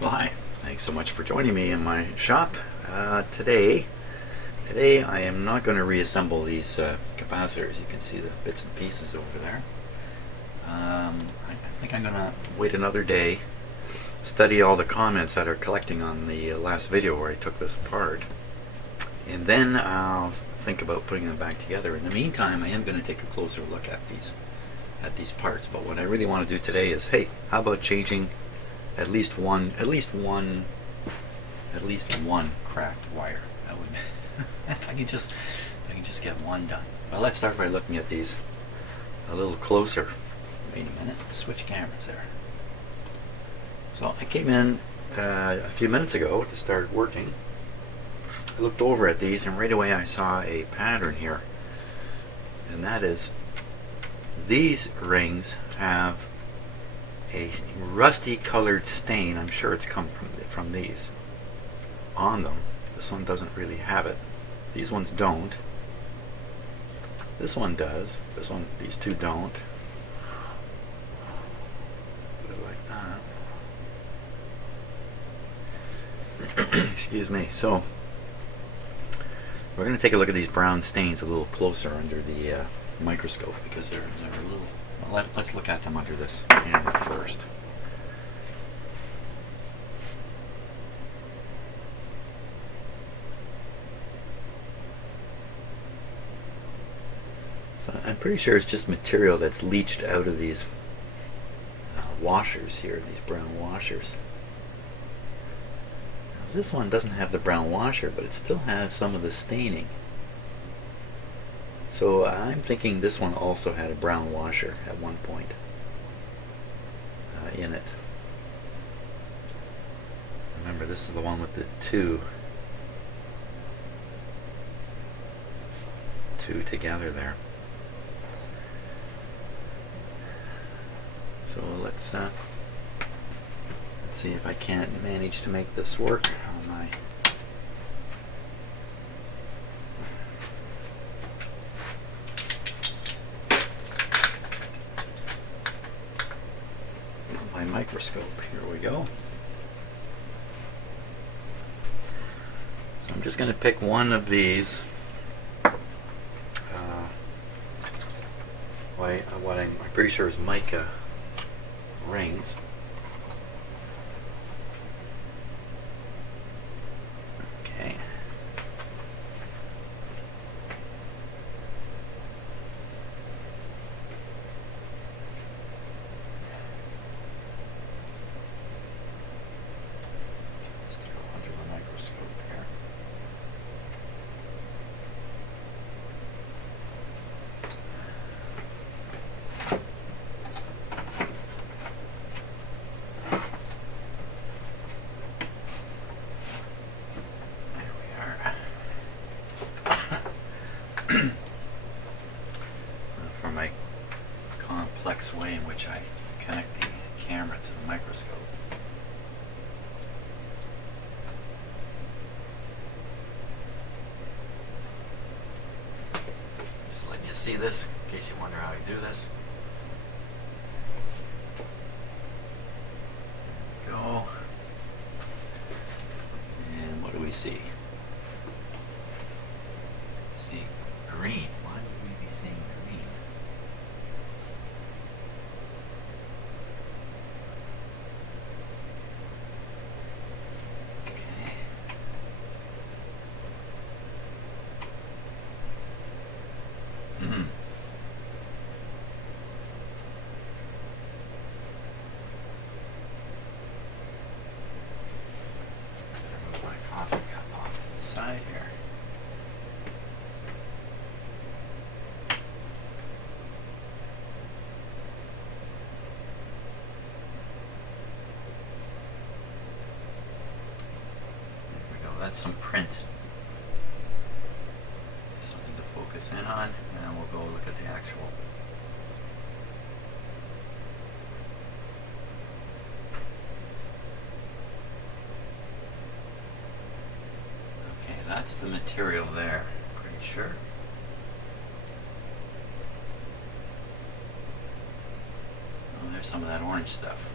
Well, hi. Thanks so much for joining me in my shop. Today I am not going to reassemble these capacitors. You can see the bits and pieces over there. I think I'm going to wait another day, study all the comments that are collecting on the last video where I took this apart, and then I'll think about putting them back together. In the meantime, I am going to take a closer look at these parts. But what I really want to do today is, hey, how about changing at least one cracked wire? That would if I can just get one done. Well, let's start by looking at these a little closer. Wait a minute, switch cameras there. So I came in a few minutes ago to start working. I looked over at these and right away I saw a pattern here, and that is these rings have a rusty colored stain. I'm sure it's come from these on them. This one doesn't really have it. These ones don't. This one does. These two don't. Put it like that. Excuse me. So we're going to take a look at these brown stains a little closer under the microscope, because they're a little. Well, let's look at them under this camera first. So I'm pretty sure it's just material that's leached out of these washers here, these brown washers. Now, this one doesn't have the brown washer, but it still has some of the staining. So I'm thinking this one also had a brown washer at one point in it. Remember, this is the one with the two together there. So let's see if I can't manage to make this work on my microscope. Here we go. So I'm just going to pick one of these. What I'm pretty sure is mica rings. Okay. Just go under the microscope here. For my complex way in which I connect the camera to the microscope. Just letting you see this in case you wonder how I do this. There we go. And what do we see? See green. Why would we be seeing green? Okay. Move my coffee cup off to the side here. That's some print. Something to focus in on, and then we'll go look at the actual. Okay, that's the material there, pretty sure. Oh, there's some of that orange stuff.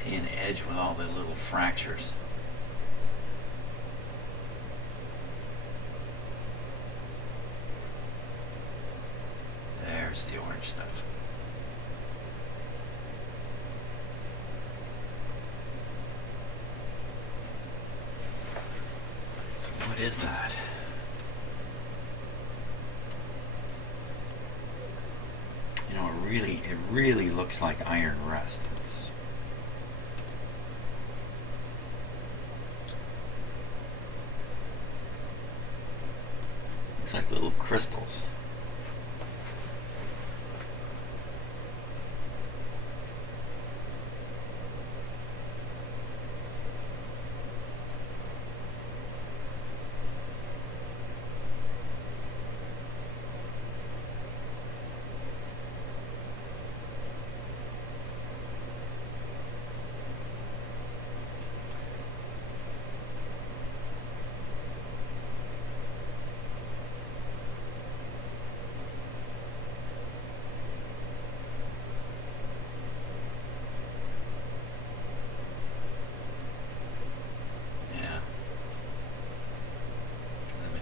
see an edge with all the little fractures. There's the orange stuff. What is that? You know, it really looks like iron rust. Looks like little crystals.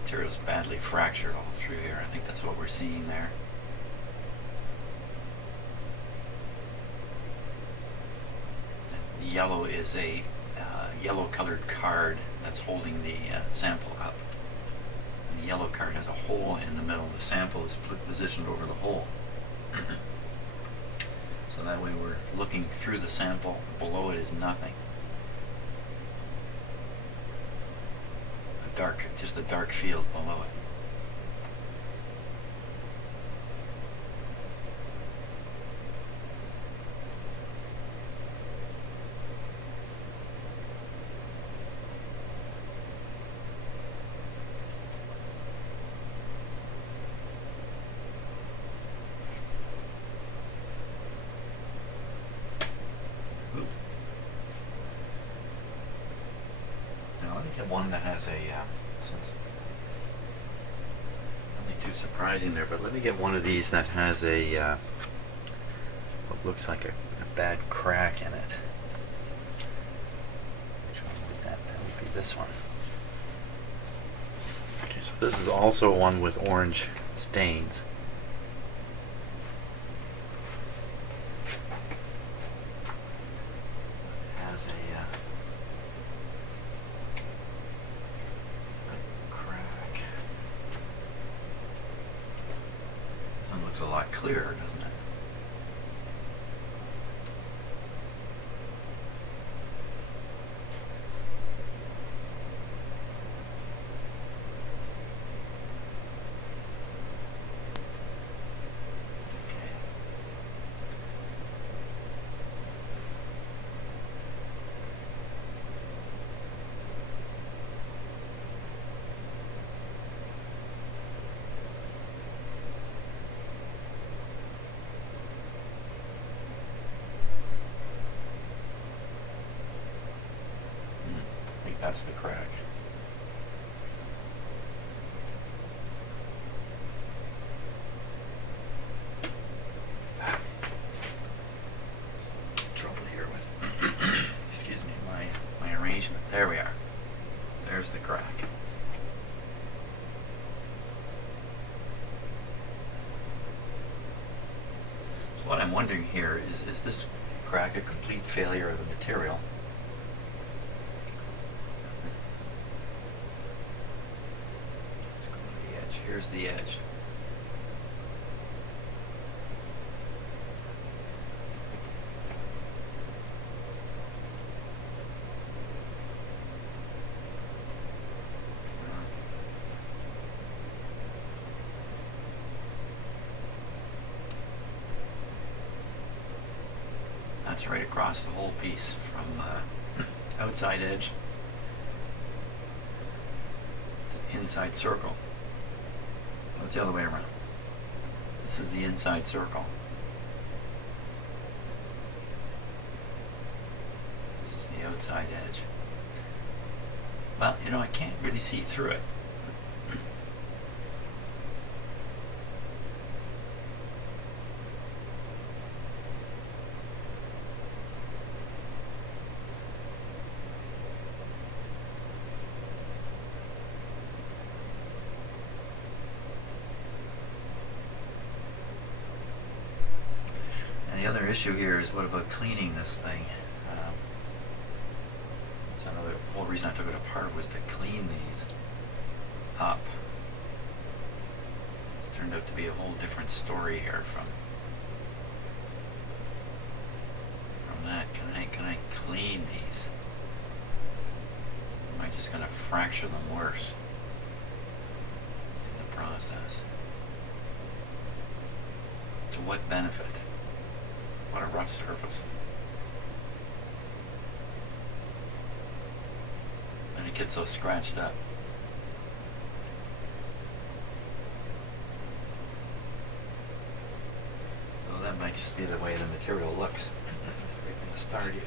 Material's badly fractured all through here. I think that's what we're seeing there. The yellow is a yellow colored card that's holding the sample up. And the yellow card has a hole in the middle. The sample is positioned over the hole. So that way we're looking through the sample. Below it is nothing. Just a dark field below it. Now let me get one that has a nothing too surprising there, but let me get one of these that has a what looks like a bad crack in it. Which one would that would be this one. Okay, so this is also one with orange stains. It has a crack. This one looks a lot clearer, doesn't it? That's the crack. Trouble here with excuse me, my arrangement. There we are. There's the crack. So what I'm wondering here is this crack a complete failure of the material? Here's the edge. That's right across the whole piece from outside edge to inside circle. It's the other way around. This is the inside circle. This is the outside edge. Well, you know, I can't really see through it. the other issue here is, what about cleaning this thing? So another whole reason I took it apart was to clean these up. It's turned out to be a whole different story here from that. Can I clean these? Or am I just going to fracture them worse in the process? To what benefit? What a rough surface. And it gets so scratched up. So that might just be the way the material looks right from the start here.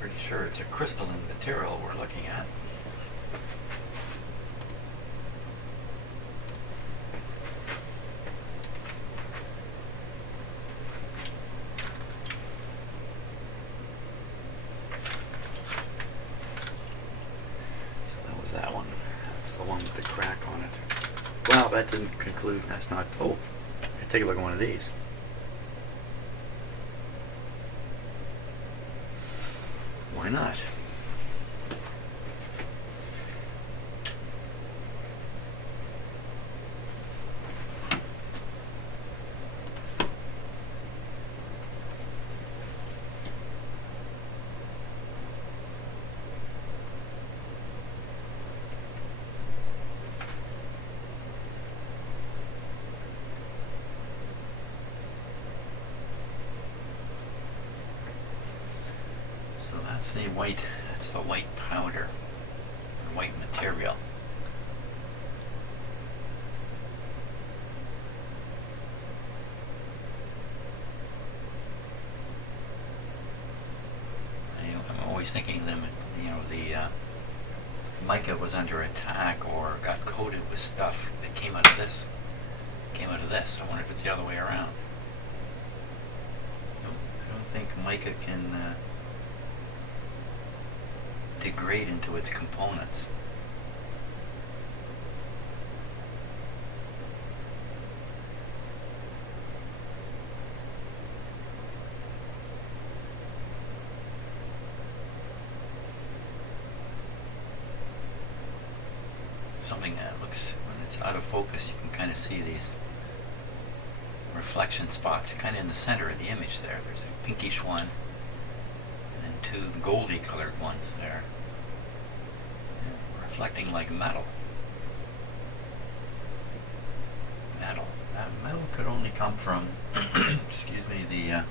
Pretty sure it's a crystalline material we're looking at. That one. That's the one with the crack on it. Well, that didn't conclude. That's not. Oh, take a look at one of these. Why not? That's the white powder, white material. I'm always thinking them, the mica was under attack or got coated with stuff that came out of this. I wonder if it's the other way around. I don't think mica can degrade into its components. Something that looks, when it's out of focus, you can kind of see these reflection spots kind of in the center of the image there. There's a pinkish one and two goldy colored ones there. Reflecting like metal. That metal could only come from, excuse me,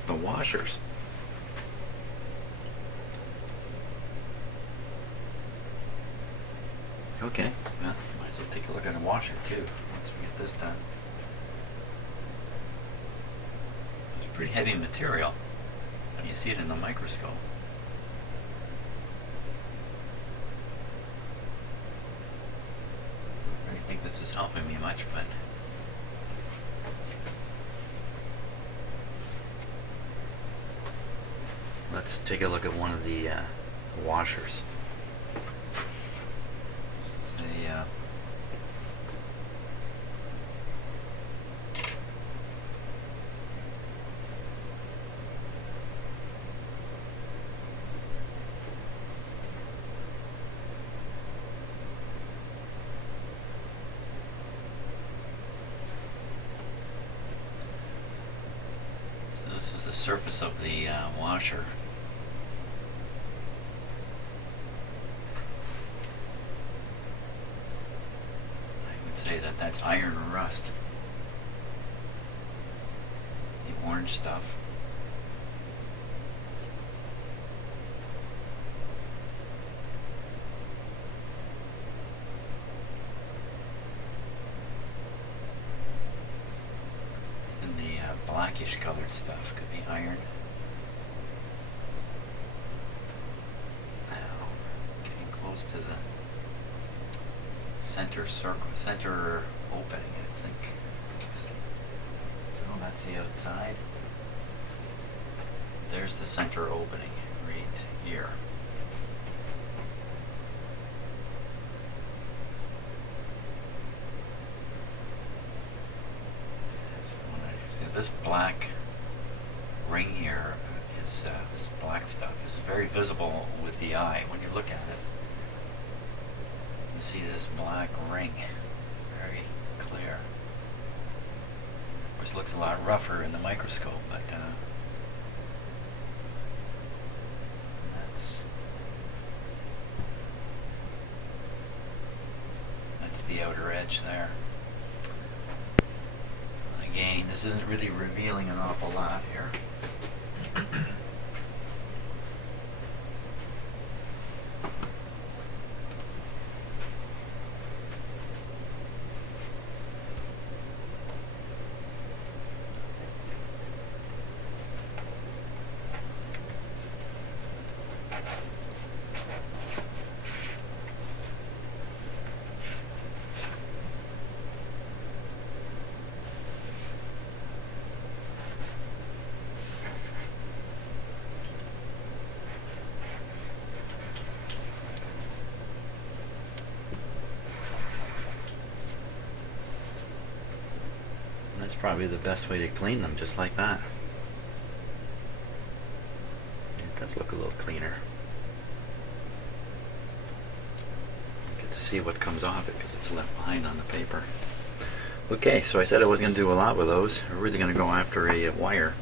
the washers. Okay, well, might as well take a look at a washer too once we get this done. It's pretty heavy material when you see it in the microscope. I don't think this is helping me much, but let's take a look at one of the washers. This is the surface of the washer. I would say that that's iron rust. The orange stuff. Blackish colored stuff could be iron. Now, getting close to the center opening, I think. So that's the outside. There's the center opening right here. this black ring here is, this black stuff is very visible with the eye when you look at it. You see this black ring, very clear. Of course, it looks a lot rougher in the microscope, but that's the outer edge there. Again, this isn't really revealing an awful lot here. That's probably the best way to clean them, just like that. It does look a little cleaner. You get to see what comes off it because it's left behind on the paper. Okay, so I said I wasn't going to do a lot with those. We're really going to go after a wire.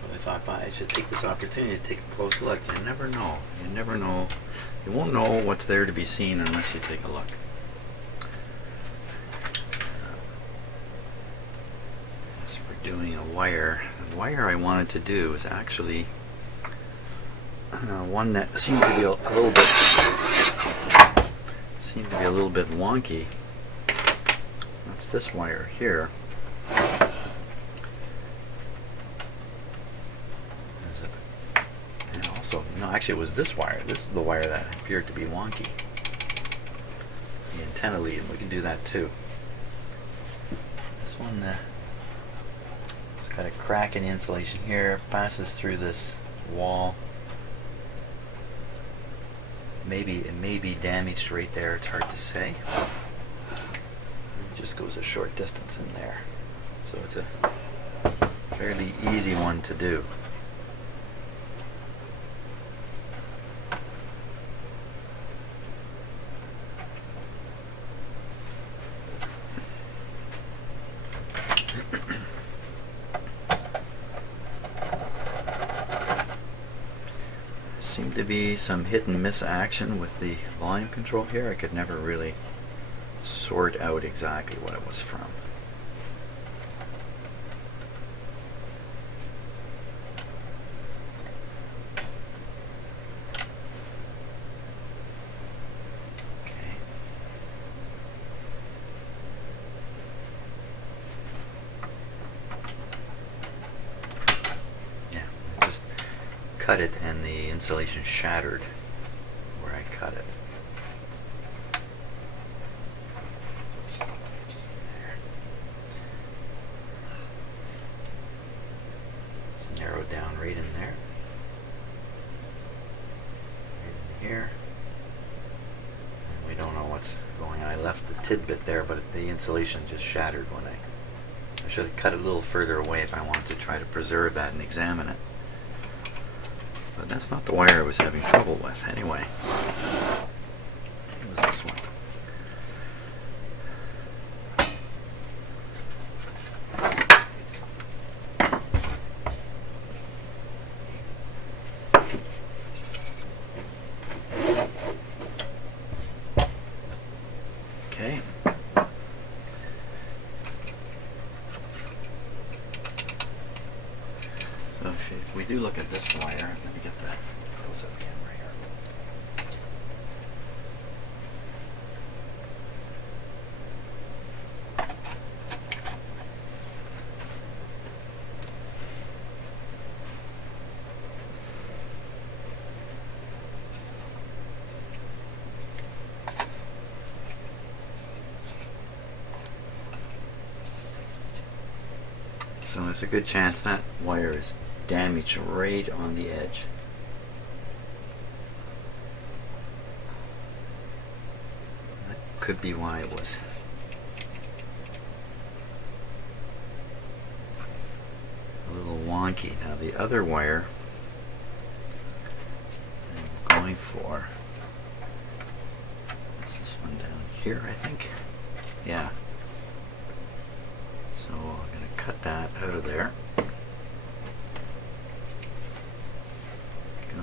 But I thought, I should take this opportunity to take a close look. You never know. You never know. You won't know what's there to be seen unless you take a look. Doing a wire. The wire I wanted to do is actually one that seemed to be a little bit wonky. That's this wire here. And also, no, actually it was this wire. This is the wire that appeared to be wonky. The antenna lead, and we can do that too. This one got a crack in the insulation here, passes through this wall. It may be damaged right there, it's hard to say. It just goes a short distance in there. So it's a fairly easy one to do. Seemed to be some hit and miss action with the volume control here. I could never really sort out exactly what it was from. Okay. Yeah, I just cut it and the insulation shattered where I cut it. There. It's narrowed down right in there. Right in here. And we don't know what's going on. I left the tidbit there, but the insulation just shattered when I should have cut it a little further away if I wanted to try to preserve that and examine it. But that's not the wire I was having trouble with anyway. It was this one. Okay. So if we do look at this wire, let me get the close-up camera here. So there's a good chance that wire is damaged right on the edge. That could be why it was funky. Now the other wire I'm going for is this one down here, I think. Yeah. So I'm going to cut that out of there. Going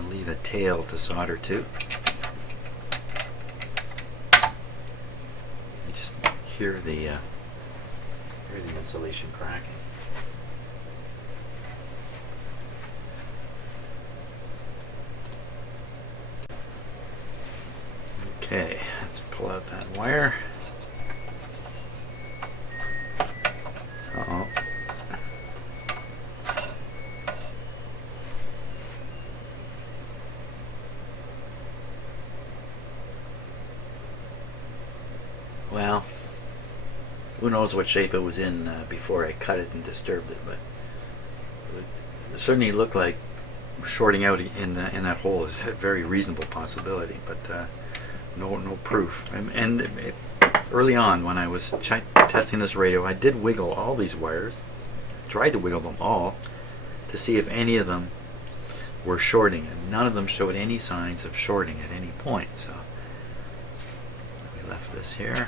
to leave a tail to solder to. You just hear the insulation cracking. Okay, let's pull out that wire. Uh-oh. Well, who knows what shape it was in before I cut it and disturbed it, but it certainly looked like shorting out in that hole is a very reasonable possibility, but no proof. And early on, when I was testing this radio, I did wiggle all these wires, tried to wiggle them all to see if any of them were shorting, and none of them showed any signs of shorting at any point. So we left this here.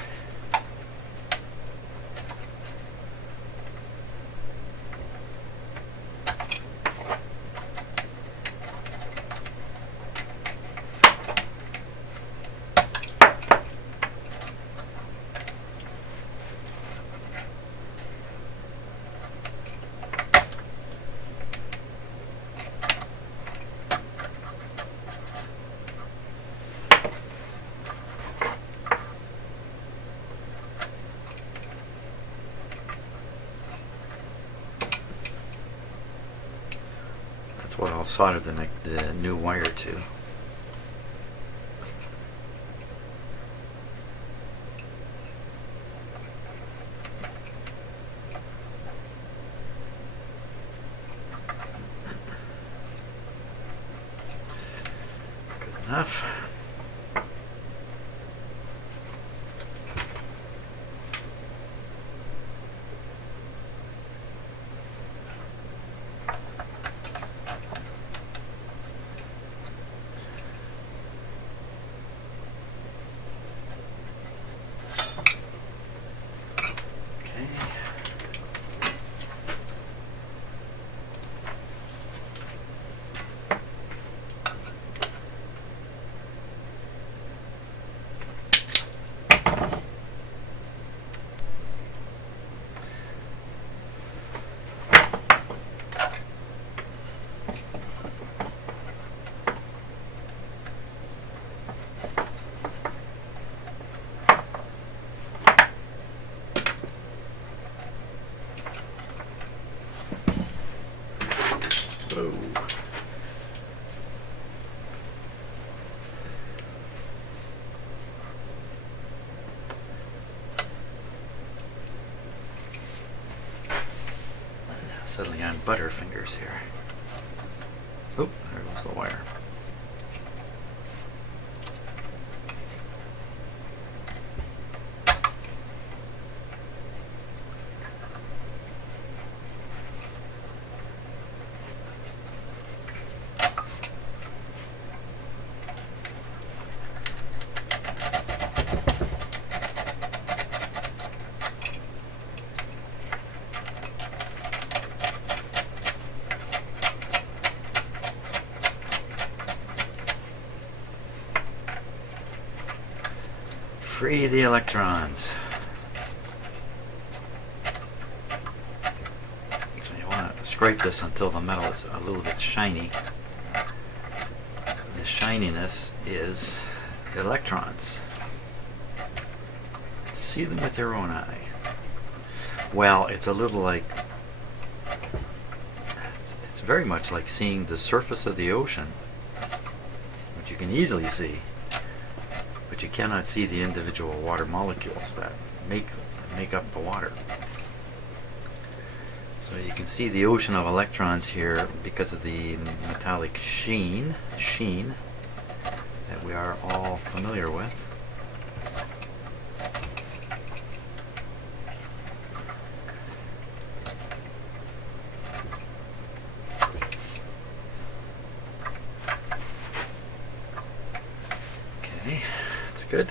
That's what I'll solder the new wire to. Good enough. Whoa. Suddenly I'm butterfingers here. Oop, there goes the wire. Free the electrons. So you want to scrape this until the metal is a little bit shiny. The shininess is electrons. See them with your own eye. Well, it's a little like, it's very much like seeing the surface of the ocean, which you can easily see. But you cannot see the individual water molecules that make up the water. So you can see the ocean of electrons here because of the metallic sheen that we are all familiar with. Good.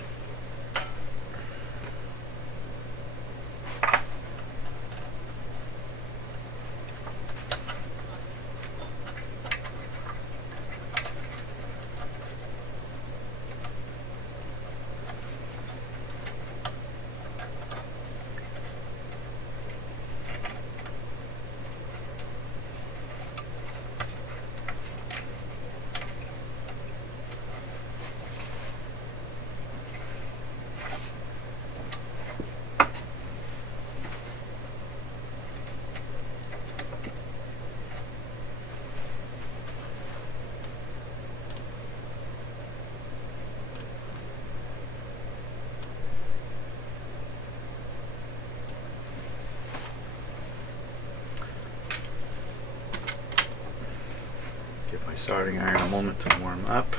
Give my soldering iron a moment to warm up.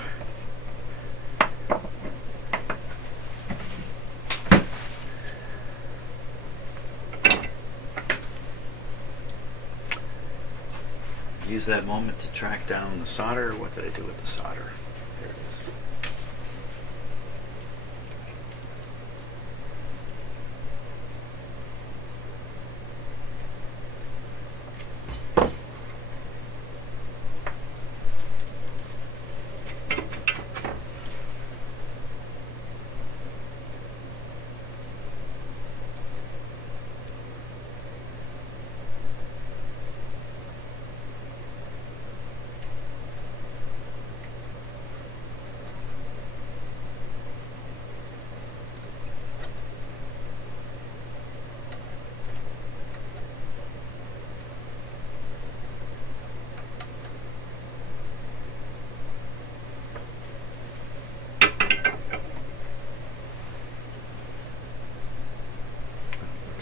Use that moment to track down the solder. What did I do with the solder? There it is.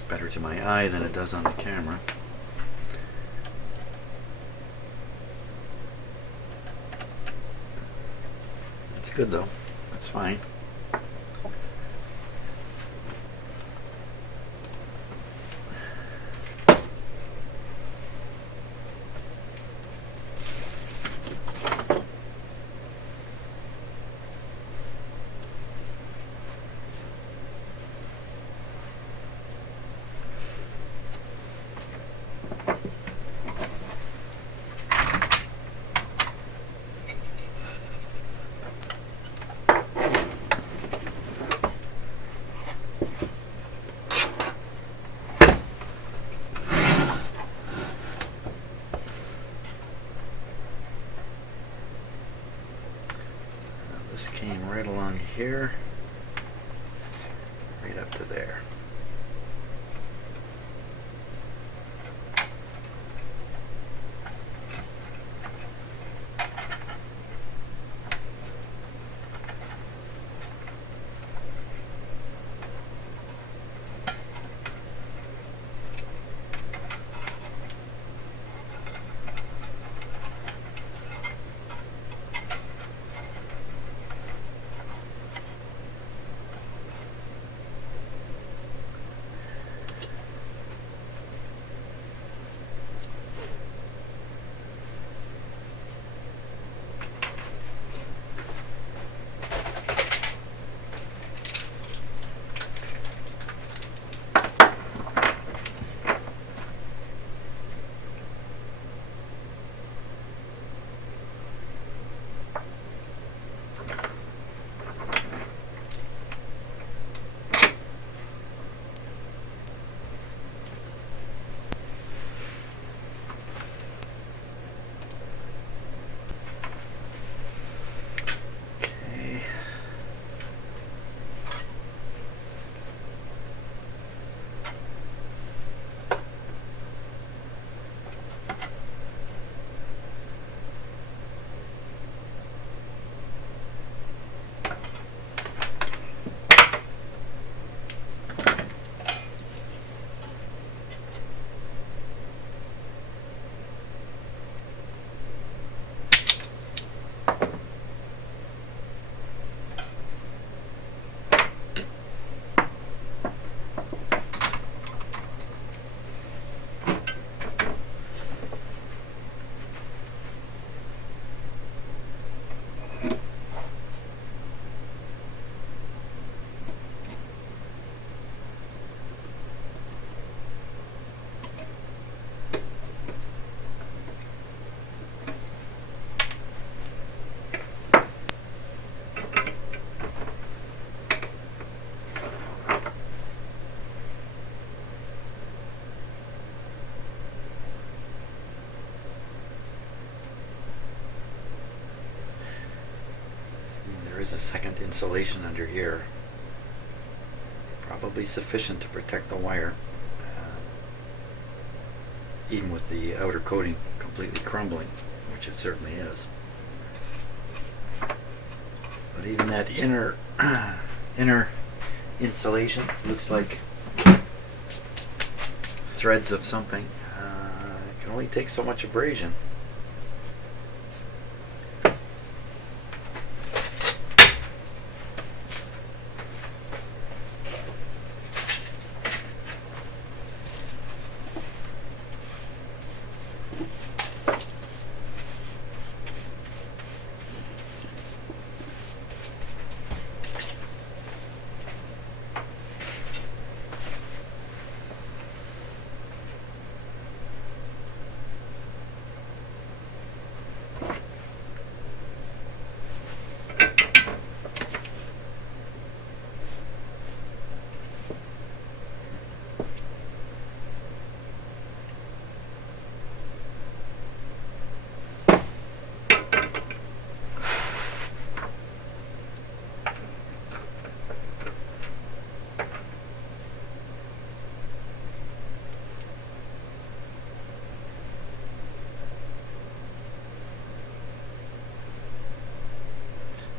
Better to my eye than it does on the camera. That's good though. That's fine. This came right along here, right up to there. is a second insulation under here, probably sufficient to protect the wire, even with the outer coating completely crumbling, which it certainly is. But even that inner insulation looks like threads of something. It can only take so much abrasion.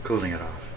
Cooling it off.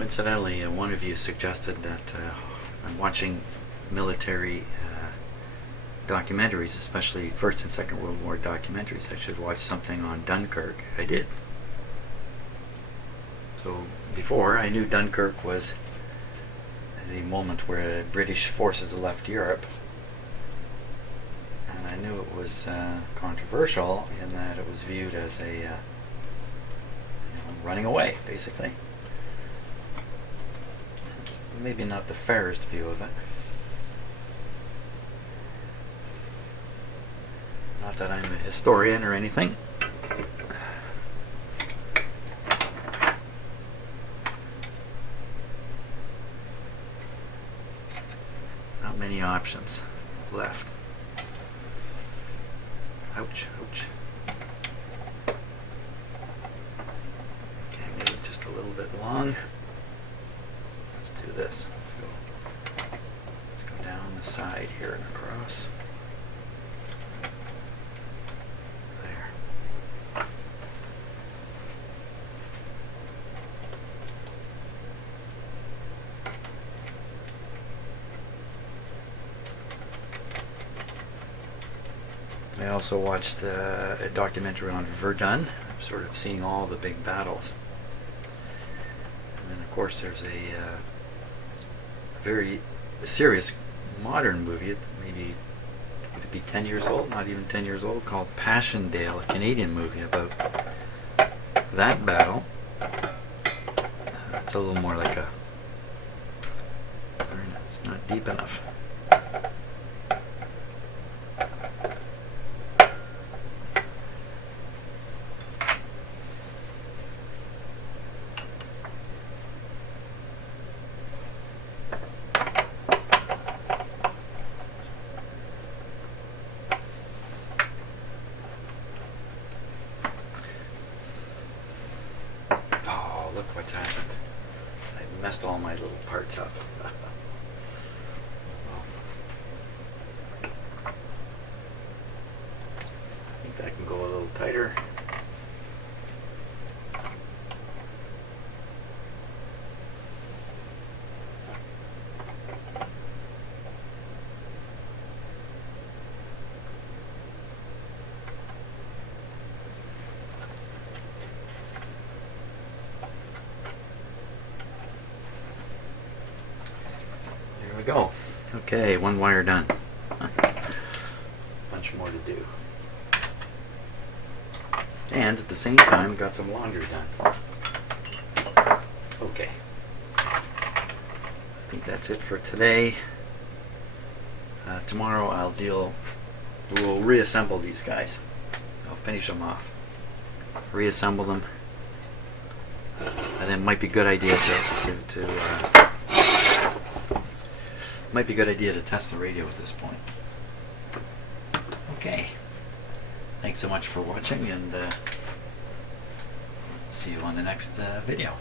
Incidentally, one of you suggested that I'm watching military documentaries, especially First and Second World War documentaries. I should watch something on Dunkirk. I did. So before, I knew Dunkirk was the moment where British forces left Europe, and I knew it was controversial in that it was viewed as a running away, basically. Maybe not the fairest view of it. Not that I'm a historian or anything. Not many options left. Ouch, ouch. Okay, maybe just a little bit long. Do this. Let's go down the side here and across. There. I also watched a documentary on Verdun. I'm sort of seeing all the big battles. And then of course there's a very serious modern movie, maybe would it be 10 years old, not even 10 years old, called Passchendaele, a Canadian movie about that battle. It's a little more like it's not deep enough. What's happened? I messed all my little parts up. I think that can go a little tighter. go. Okay, one wire done. Bunch more to do. And at the same time, got some laundry done. Okay. I think that's it for today. Tomorrow we'll reassemble these guys. I'll finish them off. Reassemble them. And then might be a good idea might be a good idea to test the radio at this point. Okay. Thanks so much for watching, and see you on the next video.